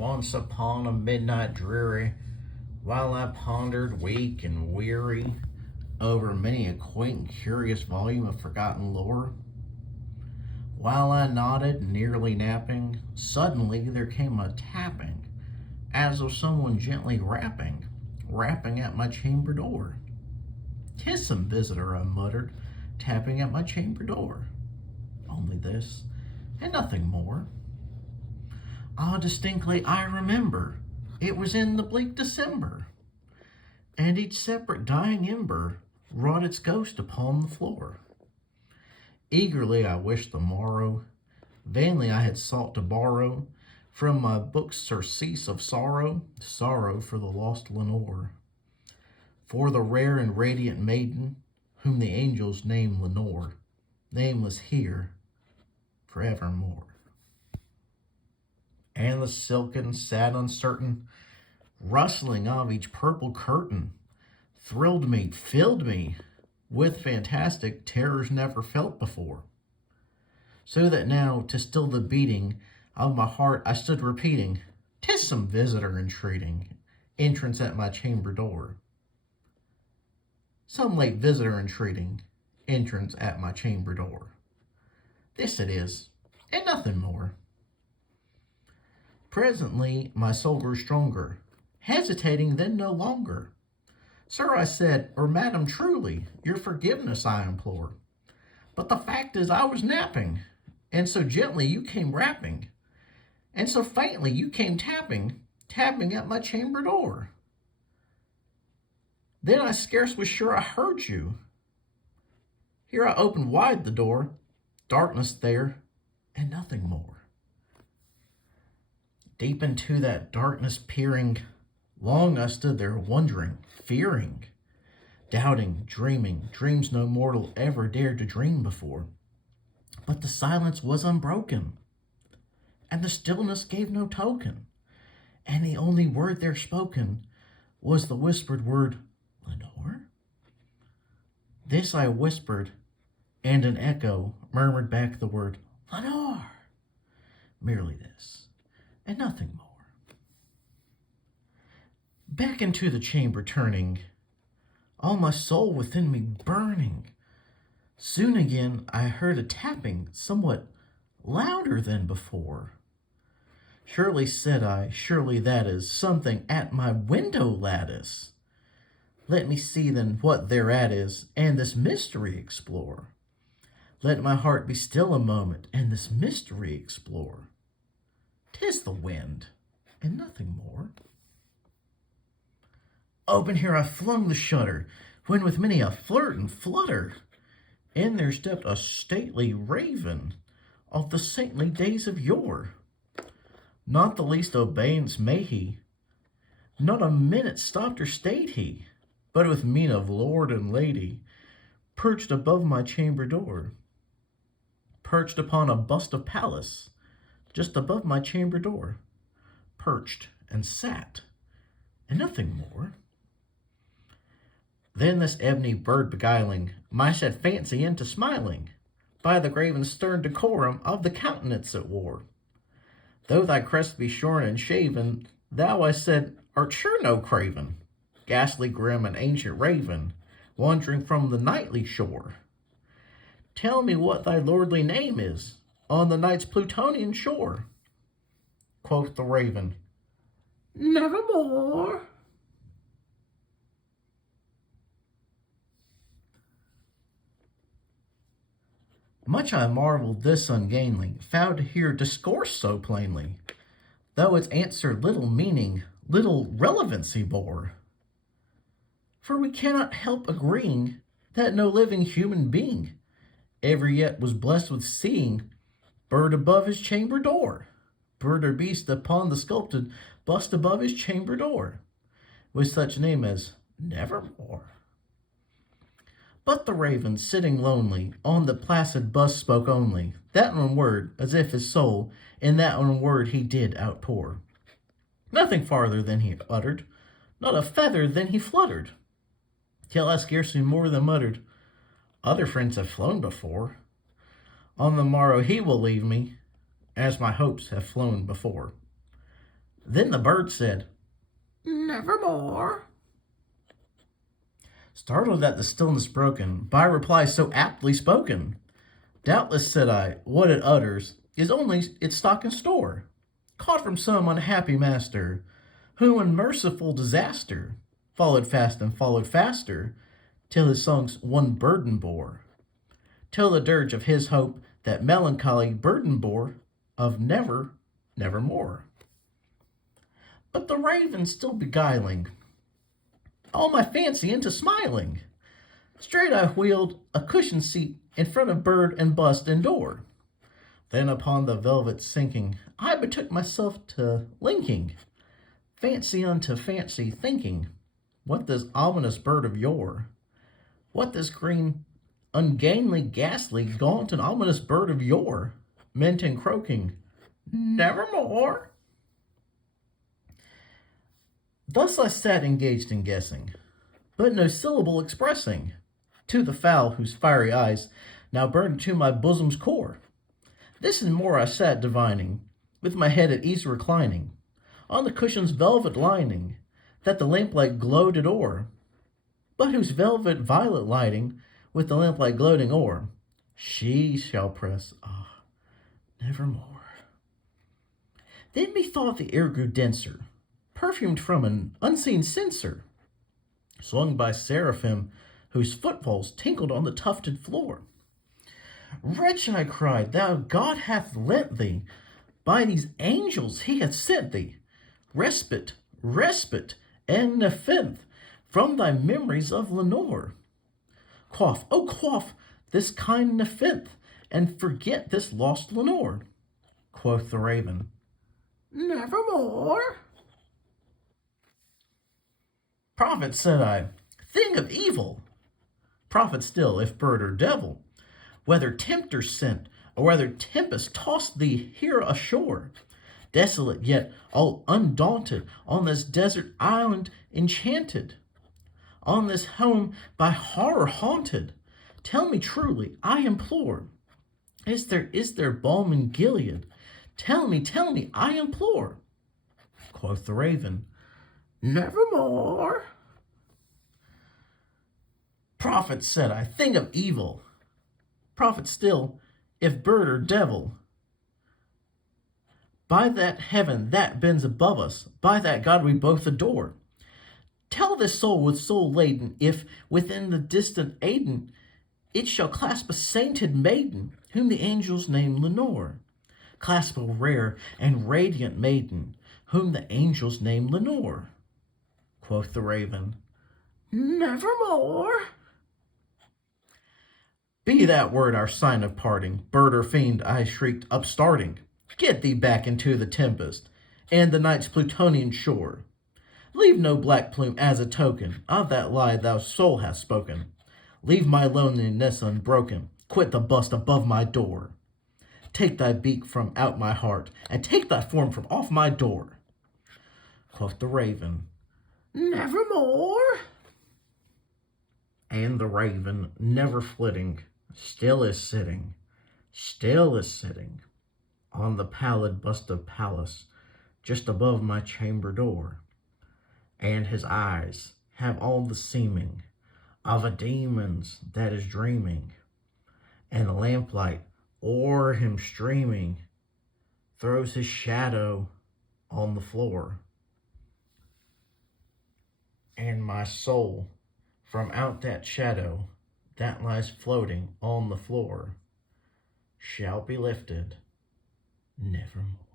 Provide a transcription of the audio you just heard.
Once upon a midnight dreary, while I pondered weak and weary over many a quaint and curious volume of forgotten lore, while I nodded, nearly napping, suddenly there came a tapping, as of someone gently rapping at my chamber door. "'Tis some visitor," I muttered, tapping at my chamber door. Only this, and nothing more. Ah, distinctly I remember, it was in the bleak December, and each separate dying ember wrought its ghost upon the floor. Eagerly I wished the morrow, vainly I had sought to borrow from my book's surcease of sorrow, sorrow for the lost Lenore, for the rare and radiant maiden whom the angels name Lenore, nameless here forevermore. And the silken, sad, uncertain rustling of each purple curtain thrilled me, filled me with fantastic terrors never felt before. So that now, to still the beating of my heart, I stood repeating, "'Tis some visitor entreating entrance at my chamber door." Some late visitor entreating entrance at my chamber door. This it is, and nothing more. Presently my soul grew stronger, hesitating then no longer. "Sir," I said, "or madam, truly, your forgiveness I implore. But the fact is I was napping, and so gently you came rapping, and so faintly you came tapping at my chamber door. Then I scarce was sure I heard you. Here I opened wide the door, darkness there, and nothing more. Deep into that darkness peering, long I stood there wondering, fearing, doubting, dreaming, dreams no mortal ever dared to dream before. But the silence was unbroken, and the stillness gave no token, and the only word there spoken was the whispered word, "Lenore?" This I whispered, and an echo murmured back the word, "Lenore!" Merely this, and nothing more. Back into the chamber turning, all my soul within me burning, soon again I heard a tapping somewhat louder than before. "Surely," said I, "surely that is something at my window lattice. Let me see then what thereat is, and this mystery explore. Let my heart be still a moment, and this mystery explore. 'Tis the wind, and nothing more." Open here I flung the shutter, when with many a flirt and flutter, in there stepped a stately raven of the saintly days of yore. Not the least obeisance made he, not a minute stopped or stayed he, but with mien of lord and lady, perched above my chamber door, perched upon a bust of Pallas, just above my chamber door, perched and sat, and nothing more. Then this ebony bird beguiling my sad fancy into smiling, by the grave and stern decorum of the countenance it wore. "Though thy crest be shorn and shaven, thou," I said, "art sure no craven, ghastly grim and ancient raven, wandering from the nightly shore. Tell me what thy lordly name is on the night's Plutonian shore." Quoth the raven, "Nevermore." Much I marveled this ungainly, found to hear discourse so plainly, though its answer little meaning, little relevancy bore. For we cannot help agreeing that no living human being ever yet was blessed with seeing bird above his chamber door, bird or beast upon the sculpted bust above his chamber door, with such name as Nevermore. But the raven, sitting lonely on the placid bust, spoke only that one word, as if his soul in that one word he did outpour. Nothing farther than he uttered, not a feather than he fluttered, till I scarcely more than muttered, "Other friends have flown before. On the morrow he will leave me, as my hopes have flown before." Then the bird said, "Nevermore." Startled at the stillness broken by a reply so aptly spoken, "Doubtless," said I, "what it utters is only its stock and store, caught from some unhappy master, who in merciful disaster followed fast and followed faster, till his songs one burden bore, till the dirge of his hope that melancholy burden bore of never, nevermore." But the raven still beguiling all my fancy into smiling, straight I wheeled a cushioned seat in front of bird and bust and door. Then upon the velvet sinking, I betook myself to linking fancy unto fancy, thinking what this ominous bird of yore, what this green, ungainly, ghastly, gaunt, and ominous bird of yore meant in croaking, "Nevermore." Thus I sat engaged in guessing, but no syllable expressing, to the fowl whose fiery eyes now burned to my bosom's core. This and more I sat divining, with my head at ease reclining, on the cushion's velvet lining, that the lamplight gloated o'er, but whose velvet violet lighting, with the lamplight gloating o'er, she shall press, nevermore. Then methought the air grew denser, perfumed from an unseen censer, swung by seraphim whose footfalls tinkled on the tufted floor. "Wretch," I cried, "thou God hath lent thee, by these angels he hath sent thee, respite, respite, and nepenthe from thy memories of Lenore. Quaff, oh quaff this kind nepenthe, and forget this lost Lenore." Quoth the raven, "Nevermore." "Prophet," said I, "thing of evil." "Prophet still, if bird or devil, whether tempter sent, or whether tempest tossed thee here ashore, desolate yet all undaunted, on this desert island enchanted, on this home by horror haunted, tell me truly, I implore, is there balm in Gilead? Tell me, I implore." Quoth the raven, "Nevermore." "Prophet," said I, "thing of evil." "Prophet still, if bird or devil, by that heaven that bends above us, by that God we both adore, tell this soul with soul laden, if within the distant Aden it shall clasp a sainted maiden, whom the angels name Lenore. Clasp a rare and radiant maiden, whom the angels name Lenore." Quoth the raven, "Nevermore." "Be that word our sign of parting, bird or fiend," I shrieked, upstarting. "Get thee back into the tempest, and the night's Plutonian shore. Leave no black plume as a token of that lie thou soul hast spoken. Leave my loneliness unbroken, quit the bust above my door. Take thy beak from out my heart, and take thy form from off my door." Quoth the raven, "Nevermore." And the raven, never flitting, still is sitting on the pallid bust of Pallas, just above my chamber door, and his eyes have all the seeming of a demon's that is dreaming, and the lamplight o'er him streaming throws his shadow on the floor, and my soul from out that shadow that lies floating on the floor shall be lifted nevermore.